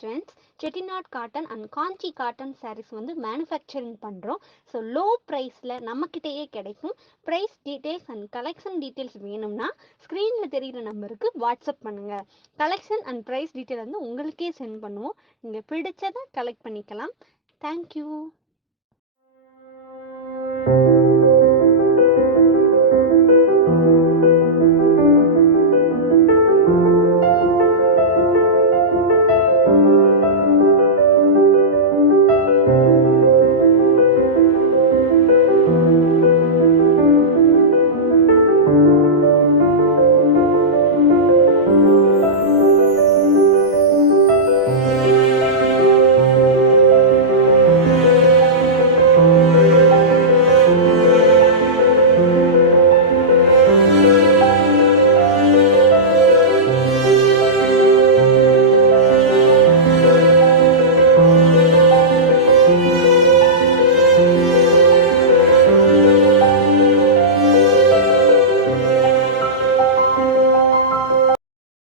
Trendz, Chettinad Cotten and Kanchi Cotton sarees வந்து manufacturing பண்றோம். So low ப்ரைஸில் நம்மக்கிட்டேயே கிடைக்கும். Price details and collection details வேணும்னா ஸ்க்ரீனில் தெரிகிற நம்பருக்கு வாட்ஸ்அப் பண்ணுங்கள். கலெக்ஷன் அண்ட் ப்ரைஸ் டீட்டெயில் வந்து உங்களுக்கே சென்ட் பண்ணுவோம். நீங்கள் பிடிச்சதை கலெக்ட் பண்ணிக்கலாம். தேங்க்யூ.